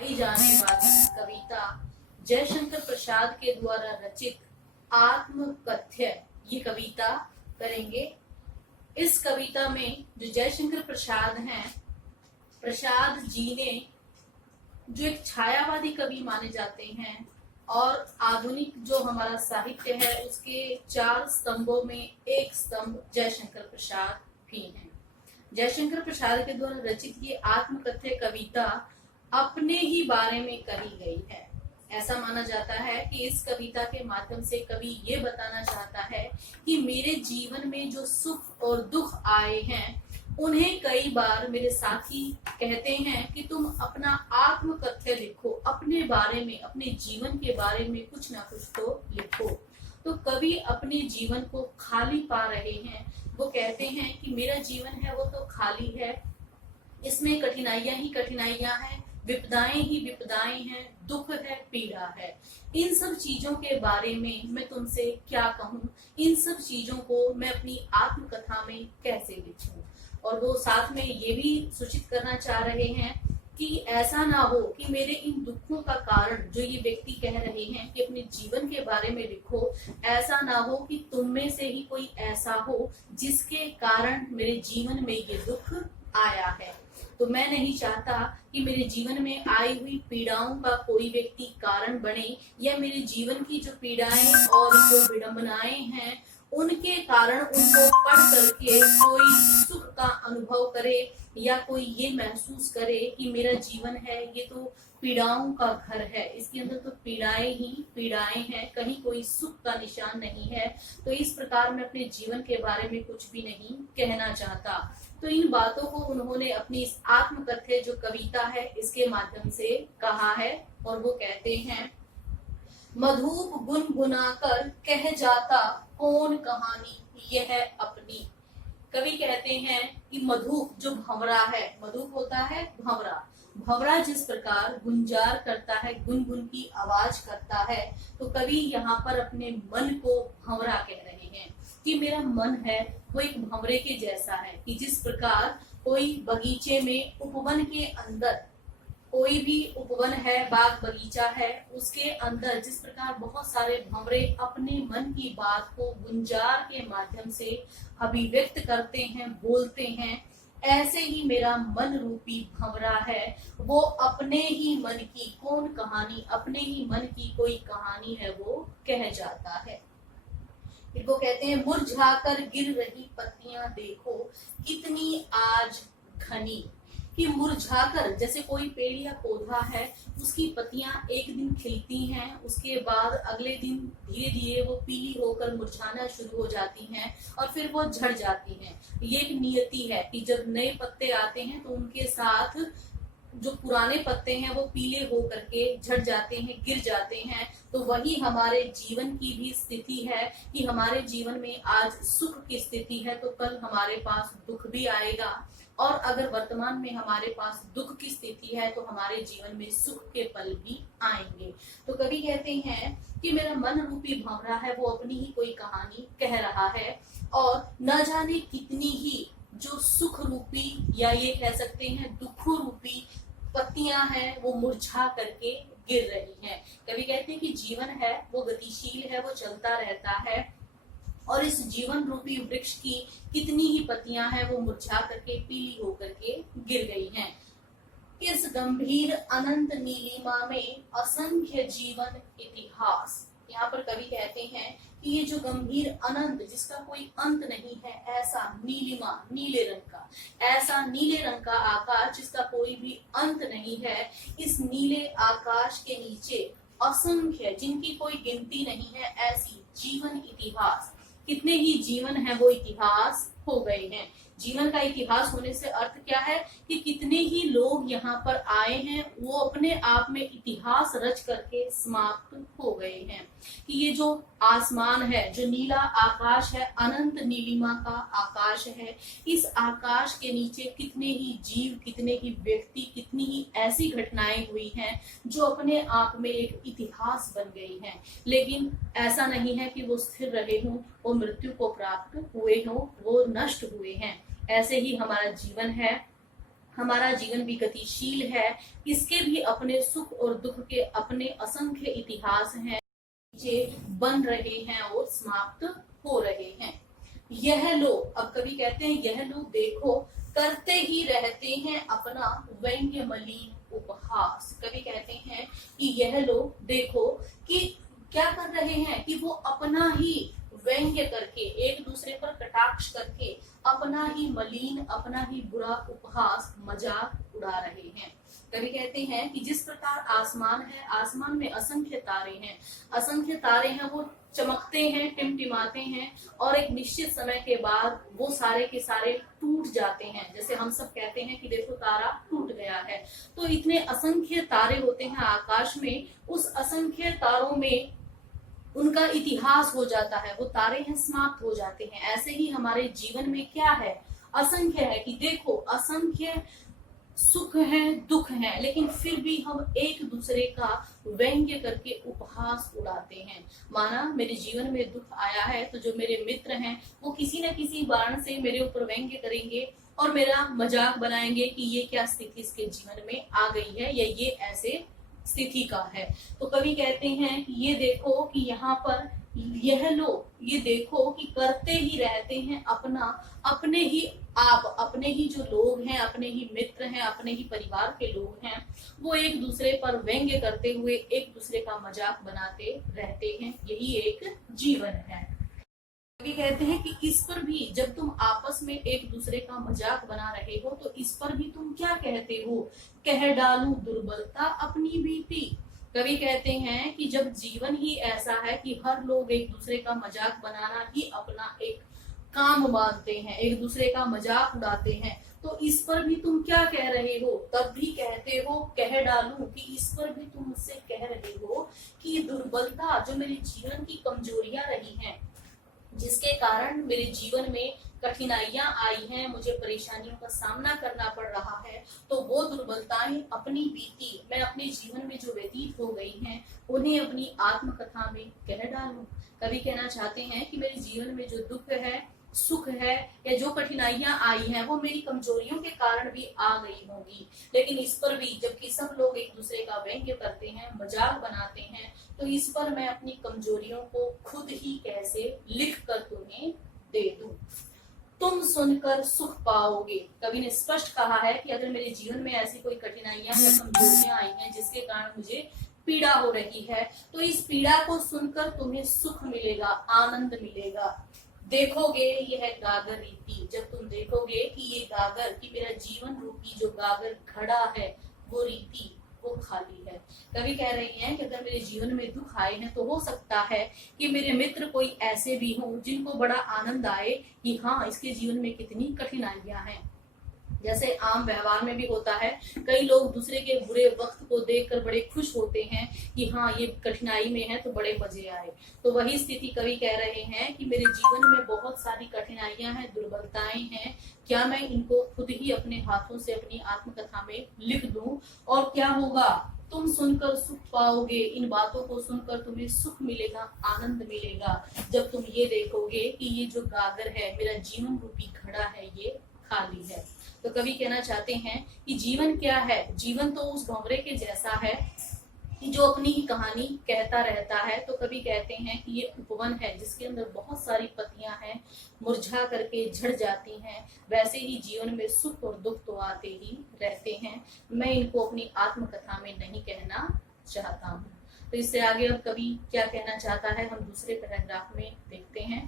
आई जाने वाली कविता जयशंकर प्रसाद के द्वारा रचित आत्मकथ्य ये कविता करेंगे। इस कविता में जो जयशंकर प्रसाद हैं, प्रसाद जी ने जो एक छायावादी कवि माने जाते हैं और आधुनिक जो हमारा साहित्य है उसके 4 स्तंभों में एक स्तंभ जयशंकर प्रसाद भी हैं। जयशंकर प्रसाद के द्वारा रचित ये आत्मकथ्य कविता अपने ही बारे में कही गई है। ऐसा माना जाता है कि इस कविता के माध्यम से कवि ये बताना चाहता है कि मेरे जीवन में जो सुख और दुख आए हैं उन्हें कई बार मेरे साथी कहते हैं कि तुम अपना आत्मकथ्य लिखो, अपने बारे में, अपने जीवन के बारे में कुछ ना कुछ तो लिखो। तो कवि अपने जीवन को खाली पा रहे हैं। वो कहते हैं कि मेरा जीवन है वो तो खाली है, इसमें कठिनाइयां ही कठिनाइयां हैं, विपदाएं ही विपदाएं हैं, दुख है, पीड़ा है। इन सब चीजों के बारे में मैं तुमसे क्या कहूँ, इन सब चीजों को मैं अपनी आत्मकथा में कैसे लिखूं। और वो साथ में ये भी सूचित करना चाह रहे हैं कि ऐसा ना हो कि मेरे इन दुखों का कारण जो ये व्यक्ति कह रहे हैं कि अपने जीवन के बारे में लिखो, ऐसा ना हो कि तुम में से ही कोई ऐसा हो जिसके कारण मेरे जीवन में ये दुख आया है। तो मैं नहीं चाहता कि मेरे जीवन में आई हुई पीड़ाओं का कोई व्यक्ति कारण बने, या मेरे जीवन की जो पीड़ाएं और जो विडंबनाएं हैं उनके कारण उनको पढ़ करके कोई सुख का अनुभव करे या कोई ये महसूस करे कि मेरा जीवन है ये तो पीड़ाओं का घर है, इसके अंदर तो पीड़ाएं ही पीड़ाएं हैं, कहीं कोई सुख का निशान नहीं है। तो इस प्रकार मैं अपने जीवन के बारे में कुछ भी नहीं कहना चाहता। तो इन बातों को उन्होंने अपनी इस आत्मकथ्य जो कविता है इसके माध्यम से कहा है। और वो कहते हैं, मधुप गुनगुनाकर कह जाता कौन कहानी यह अपनी। कवि कहते हैं कि मधुप जो भंवरा है, मधुप होता है भंवरा, भंवरा जिस प्रकार गुंजार करता है, गुनगुन की आवाज करता है, तो कवि यहाँ पर अपने मन को भंवरा कह रहे हैं कि मेरा मन है वो एक भंवरे के जैसा है। कि जिस प्रकार कोई बगीचे में उपवन के अंदर, कोई भी उपवन है, बाग बगीचा है, उसके अंदर जिस प्रकार बहुत सारे भंवरे अपने मन की बात को गुंजार के माध्यम से अभिव्यक्त करते हैं, बोलते हैं, ऐसे ही मेरा मन रूपी भंवरा है वो अपने ही मन की कौन कहानी, अपने ही मन की कोई कहानी है वो कह जाता है। फिर वो कहते हैं, मुरझाकर गिर रही पत्तियां देखो कितनी आज घनी। कि मुरझाकर, जैसे कोई पेड़ या पौधा है उसकी पत्तियां एक दिन खिलती हैं, उसके बाद अगले दिन धीरे धीरे वो पीली होकर मुरझाना शुरू हो जाती हैं और फिर वो झड़ जाती हैं। ये एक नियति है कि जब नए पत्ते आते हैं तो उनके साथ जो पुराने पत्ते हैं वो पीले हो करके झड़ जाते हैं, गिर जाते हैं। तो वही हमारे जीवन की भी स्थिति है कि हमारे जीवन में आज सुख की स्थिति है तो कल हमारे पास दुख भी आएगा, और अगर वर्तमान में हमारे पास दुख की स्थिति है तो हमारे जीवन में सुख के पल भी आएंगे। तो कवि कहते हैं कि मेरा मन रूपी भंवरा है वो अपनी ही कोई कहानी कह रहा है, और न जाने कितनी ही जो सुख रूपी या ये कह सकते हैं दुख रूपी पत्तियां हैं वो मुरझा करके गिर रही हैं। कवि कहते हैं कि जीवन है वो गतिशील है, वो चलता रहता है, और इस जीवन रूपी वृक्ष की कितनी ही पत्तियां हैं वो मुरझा करके पीली होकर के गिर गई हैं। इस गंभीर अनंत नीलिमा में असंख्य जीवन इतिहास। यहाँ पर कवि कहते हैं कि ये जो गंभीर अनंत जिसका कोई अंत नहीं है, ऐसा नीलिमा, नीले रंग का, ऐसा नीले रंग का आकाश जिसका कोई भी अंत नहीं है, इस नीले आकाश के नीचे असंख्य जिनकी कोई गिनती नहीं है ऐसी जीवन इतिहास। कितने ही जीवन है वो इतिहास हो गए हैं। जीवन का इतिहास होने से अर्थ क्या है कि कितने ही लोग यहाँ पर आए हैं वो अपने आप में इतिहास रच करके समाप्त हो गए हैं। कि ये जो आसमान है, जो नीला आकाश है, अनंत नीलिमा का आकाश है, इस आकाश के नीचे कितने ही जीव, कितने ही व्यक्ति, कितनी ही ऐसी घटनाएं हुई हैं जो अपने आप में एक इतिहास बन गई हैं। लेकिन ऐसा नहीं है कि वो स्थिर रहे हों, वो मृत्यु को प्राप्त हुए हों, वो नष्ट हुए हैं। ऐसे ही हमारा जीवन है हमारा जीवन भी गतिशील है, इसके भी अपने सुख और दुख के अपने असंख्य इतिहास हैं, बन रहे हैं और समाप्त हो रहे हैं। यह लोग, अब कवि कहते हैं यह लोग देखो करते ही रहते हैं अपना व्यंग्य मलिन उपहास। कवि कहते हैं कि यह लोग देखो कि क्या कर रहे हैं कि वो अपना ही व्यंग्य करके, एक दूसरे पर कटाक्ष करके अपना ही मलिन, अपना ही बुरा उपहास, मजाक उड़ा रहे हैं। कवि कहते हैं कि जिस प्रकार आसमान है, आसमान में असंख्य तारे हैं, असंख्य तारे हैं, वो चमकते हैं, टिमटिमाते हैं और एक निश्चित समय के बाद वो सारे के सारे टूट जाते हैं। जैसे हम सब कहते हैं कि देखो तारा टूट गया है, तो इतने असंख्य तारे होते हैं आकाश में, उस असंख्य तारों में उनका इतिहास हो जाता है, वो तारे हैं समाप्त हो जाते हैं। ऐसे ही हमारे जीवन में क्या है, असंख्य है कि देखो असंख्य सुख है, दुख है, लेकिन फिर भी हम एक दूसरे का व्यंग्य करके उपहास उड़ाते हैं। माना मेरे जीवन में दुख आया है तो जो मेरे मित्र हैं वो किसी न किसी बाण से मेरे ऊपर व्यंग्य करेंगे और मेरा मजाक बनाएंगे कि ये क्या स्थिति इसके जीवन में आ गई है या ये ऐसे स्थिति का है। तो कवि कहते हैं कि ये देखो कि यहाँ पर यह लोग, ये देखो कि करते ही रहते हैं अपना, अपने ही आप, अपने ही जो लोग हैं, अपने ही मित्र हैं, अपने ही परिवार के लोग हैं, वो एक दूसरे पर व्यंग्य करते हुए एक दूसरे का मजाक बनाते रहते हैं। यही एक जीवन है। कवि कहते हैं कि इस पर भी जब तुम आपस में एक दूसरे का मजाक बना रहे हो तो इस पर भी तुम क्या कहते हो, कह डालूं दुर्बलता अपनी बीती। कवि कहते हैं कि जब जीवन ही ऐसा है कि हर लोग एक दूसरे का मजाक बनाना ही अपना एक काम मानते हैं, एक दूसरे का मजाक उड़ाते हैं, तो इस पर भी तुम क्या कह रहे हो, तब भी कहते हो कह डालूं, कि इस पर भी तुम मुझसे कह रहे हो कि दुर्बलता, जो मेरे जीवन की कमजोरियां रही हैं, जिसके कारण मेरे जीवन में कठिनाइयां आई हैं, मुझे परेशानियों का सामना करना पड़ रहा है, तो वो दुर्बलताएं अपनी बीती, मैं अपने जीवन में जो व्यतीत हो गई हैं, उन्हें अपनी आत्मकथा में कह डालूं। कवि कहना चाहते हैं कि मेरे जीवन में जो दुख है, सुख है या जो कठिनाइयां आई हैं, वो मेरी कमजोरियों के कारण भी आ गई होंगी, लेकिन इस पर भी जबकि सब लोग एक दूसरे का व्यंग्य करते हैं, मजाक बनाते हैं, तो इस पर मैं अपनी कमजोरियों को खुद ही कैसे लिख कर तुम्हें दे दूं। तुम सुनकर सुख पाओगे। कवि ने स्पष्ट कहा है कि अगर मेरे जीवन में ऐसी कोई कठिनाइयां या कमजोरियां आई हैं जिसके कारण मुझे पीड़ा हो रही है, तो इस पीड़ा को सुनकर तुम्हें सुख मिलेगा, आनंद मिलेगा। देखोगे यह गागर रीति, जब तुम देखोगे कि ये गागर, कि मेरा जीवन रूपी जो गागर घड़ा है, वो रीति, वो खाली है। कवि कह रहे हैं कि अगर मेरे जीवन में दुख आए हैं तो हो सकता है कि मेरे मित्र कोई ऐसे भी हों जिनको बड़ा आनंद आए कि हाँ, इसके जीवन में कितनी कठिनाइयां हैं। जैसे आम व्यवहार में भी होता है, कई लोग दूसरे के बुरे वक्त को देखकर बड़े खुश होते हैं कि हाँ, ये कठिनाई में है तो बड़े मजे आए। तो वही स्थिति कवि कह रहे हैं कि मेरे जीवन में बहुत सारी कठिनाइयां हैं, दुर्बलताएं हैं, क्या मैं इनको खुद ही अपने हाथों से अपनी आत्मकथा में लिख दूं, और क्या होगा, तुम सुनकर सुख पाओगे। इन बातों को सुनकर तुम्हें सुख मिलेगा, आनंद मिलेगा, जब तुम ये देखोगे कि ये जो गागर है, मेरा जीवन रूपी घड़ा है, ये खाली है। तो कवि कहना चाहते हैं कि जीवन क्या है, जीवन तो उस भंवरे के जैसा है कि जो अपनी ही कहानी कहता रहता है। तो कवि कहते हैं कि ये उपवन है जिसके अंदर बहुत सारी पत्तियां हैं, मुरझा करके झड़ जाती हैं। वैसे ही जीवन में सुख और दुख तो आते ही रहते हैं, मैं इनको अपनी आत्मकथा में नहीं कहना चाहता हूँ। तो इससे आगे अब कवि क्या कहना चाहता है, हम दूसरे पैराग्राफ में देखते हैं।